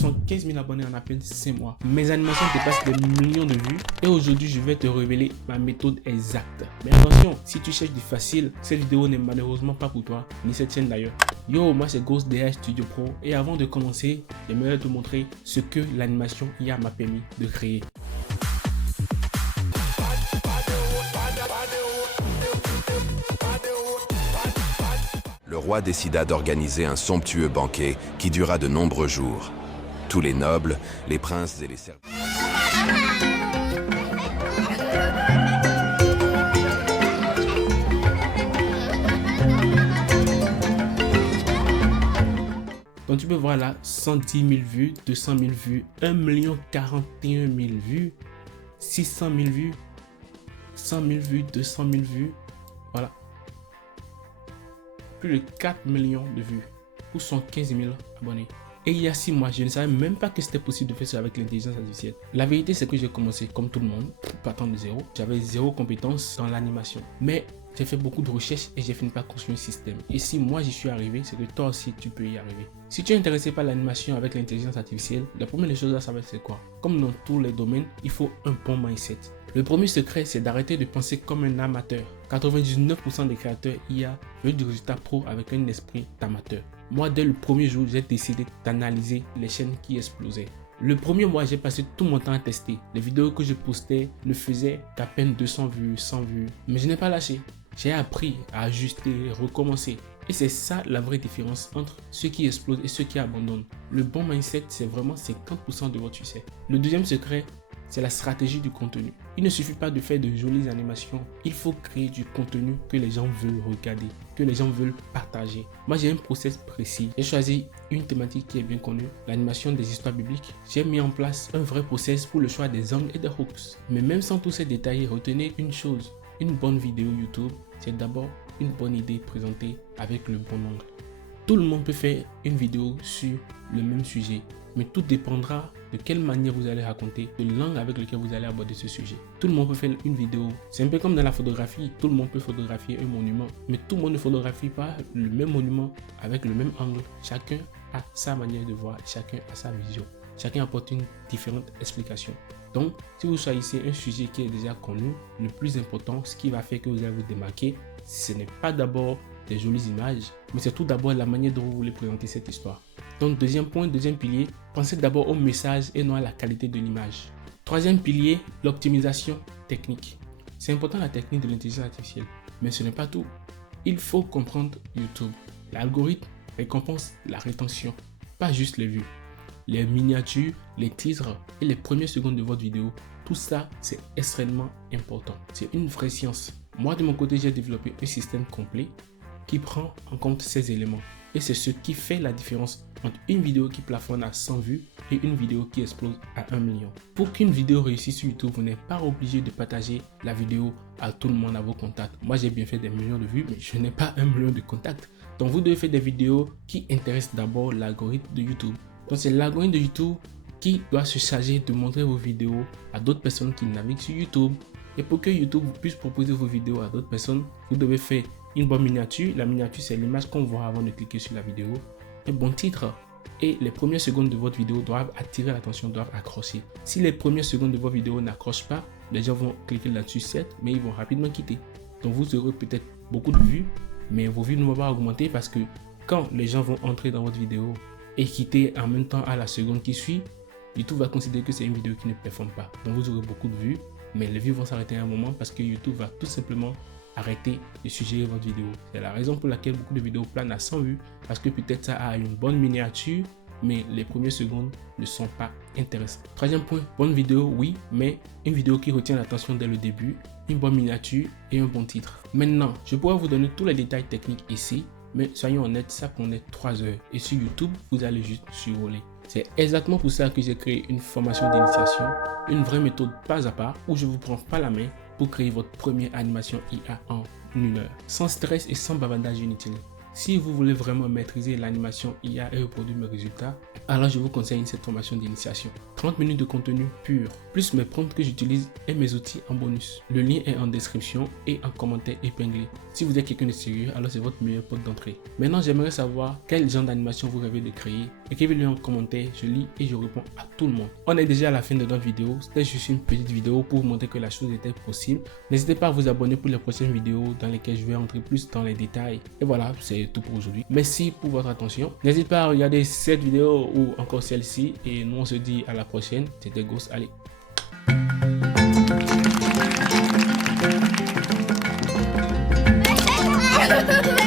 75 000 abonnés en à peine 5 mois. Mes animations dépassent des millions de vues et aujourd'hui je vais te révéler ma méthode exacte. Mais attention, si tu cherches du facile, cette vidéo n'est malheureusement pas pour toi, ni cette chaîne d'ailleurs. Yo, moi c'est Ghost DH Studio Pro et avant de commencer, j'aimerais te montrer ce que l'animation IA m'a permis de créer. Le roi décida d'organiser un somptueux banquet qui dura de nombreux jours. Tous les nobles, les princes et les serviteurs. Donc tu peux voir là 110 000 vues, 200 000 vues, 1 041 000 vues, 600 000 vues, 100 000 vues, 200 000 vues, voilà. Plus de 4 millions de vues pour 115 000 abonnés. Et il y a 6 mois, je ne savais même pas que c'était possible de faire ça avec l'intelligence artificielle. La vérité, c'est que j'ai commencé comme tout le monde, partant de zéro. J'avais zéro compétence dans l'animation. Mais j'ai fait beaucoup de recherches et j'ai fini par construire un système. Et si moi j'y suis arrivé, c'est que toi aussi tu peux y arriver. Si tu es intéressé par l'animation avec l'intelligence artificielle, la première des choses à savoir c'est quoi? Comme dans tous les domaines, il faut un bon mindset. Le premier secret, c'est d'arrêter de penser comme un amateur. 99% des créateurs IA veulent du résultat pro avec un esprit d'amateur. Moi, dès le premier jour, j'ai décidé d'analyser les chaînes qui explosaient. Le premier mois, j'ai passé tout mon temps à tester. Les vidéos que je postais ne faisaient qu'à peine 200 vues, 100 vues. Mais je n'ai pas lâché. J'ai appris à ajuster, recommencer. Et c'est ça la vraie différence entre ceux qui explosent et ceux qui abandonnent. Le bon mindset, c'est vraiment 50% de votre succès. Le deuxième secret, c'est la stratégie du contenu. Il ne suffit pas de faire de jolies animations. Il faut créer du contenu que les gens veulent regarder, que les gens veulent partager. Moi, j'ai un process précis. J'ai choisi une thématique qui est bien connue, l'animation des histoires bibliques. J'ai mis en place un vrai process pour le choix des angles et des hooks. Mais même sans tous ces détails, retenez une chose. Une bonne vidéo YouTube, c'est d'abord une bonne idée présentée avec le bon angle. Tout le monde peut faire une vidéo sur le même sujet, mais tout dépendra de quelle manière vous allez raconter, de l'angle avec lequel vous allez aborder ce sujet. Tout le monde peut faire une vidéo. C'est un peu comme dans la photographie. Tout le monde peut photographier un monument, mais tout le monde ne photographie pas le même monument avec le même angle. Chacun a sa manière de voir, chacun a sa vision. Chacun apporte une différente explication. Donc, si vous choisissez un sujet qui est déjà connu, le plus important, ce qui va faire que vous allez vous démarquer, ce n'est pas d'abord des jolies images, mais c'est tout d'abord la manière dont vous voulez présenter cette histoire. Donc, deuxième point, deuxième pilier, pensez d'abord au message et non à la qualité de l'image. Troisième pilier, l'optimisation technique. C'est important la technique de l'intelligence artificielle, mais ce n'est pas tout. Il faut comprendre YouTube. L'algorithme récompense la rétention, pas juste les vues. Les miniatures, les titres et les premières secondes de votre vidéo, tout ça c'est extrêmement important. C'est une vraie science. Moi de mon côté, j'ai développé un système complet qui prend en compte ces éléments. Et c'est ce qui fait la différence entre une vidéo qui plafonne à 100 vues et une vidéo qui explose à 1 million. Pour qu'une vidéo réussisse sur YouTube, vous n'êtes pas obligé de partager la vidéo à tout le monde, à vos contacts. Moi j'ai bien fait des millions de vues, mais je n'ai pas 1 million de contacts. Donc vous devez faire des vidéos qui intéressent d'abord l'algorithme de YouTube. Donc c'est l'algorithme de YouTube qui doit se charger de montrer vos vidéos à d'autres personnes qui naviguent sur YouTube. Et pour que YouTube puisse proposer vos vidéos à d'autres personnes, vous devez faire une bonne miniature. La miniature, c'est l'image qu'on voit avant de cliquer sur la vidéo. Un bon titre. Et les premières secondes de votre vidéo doivent attirer l'attention, doivent accrocher. Si les premières secondes de votre vidéo n'accrochent pas, les gens vont cliquer là-dessus, certes, mais ils vont rapidement quitter. Donc vous aurez peut-être beaucoup de vues, mais vos vues ne vont pas augmenter parce que quand les gens vont entrer dans votre vidéo et quitter en même temps à la seconde qui suit, YouTube va considérer que c'est une vidéo qui ne performe pas. Donc vous aurez beaucoup de vues, mais les vues vont s'arrêter à un moment parce que YouTube va tout simplement arrêter de suggérer votre vidéo. C'est la raison pour laquelle beaucoup de vidéos planent à 100 vues, parce que peut-être ça a une bonne miniature, mais les premières secondes ne sont pas intéressantes. Troisième point, bonne vidéo, oui, mais une vidéo qui retient l'attention dès le début, une bonne miniature et un bon titre. Maintenant, je pourrais vous donner tous les détails techniques ici, mais soyons honnêtes, ça prenait 3 heures. Et sur YouTube, vous allez juste survoler. C'est exactement pour ça que j'ai créé une formation d'initiation, une vraie méthode pas à pas, où je vous prends pas la main pour créer votre première animation IA en 1 heure. Sans stress et sans bavardage inutile. Si vous voulez vraiment maîtriser l'animation IA et reproduire mes résultats, alors je vous conseille cette formation d'initiation. 30 minutes de contenu pur, plus mes prompts que j'utilise et mes outils en bonus. Le lien est en description et en commentaire épinglé. Si vous êtes quelqu'un de sérieux, alors c'est votre meilleure porte d'entrée. Maintenant, j'aimerais savoir quel genre d'animation vous rêvez de créer. Écrivez-le en commentaire, je lis et je réponds à tout le monde. On est déjà à la fin de notre vidéo. C'était juste une petite vidéo pour vous montrer que la chose était possible. N'hésitez pas à vous abonner pour les prochaines vidéos dans lesquelles je vais entrer plus dans les détails. Et voilà, c'est tout pour aujourd'hui. Merci pour votre attention. N'hésitez pas à regarder cette vidéo ou encore celle-ci. Et nous, on se dit à la prochaine. C'était Ghost. Allez. Ha ha ha!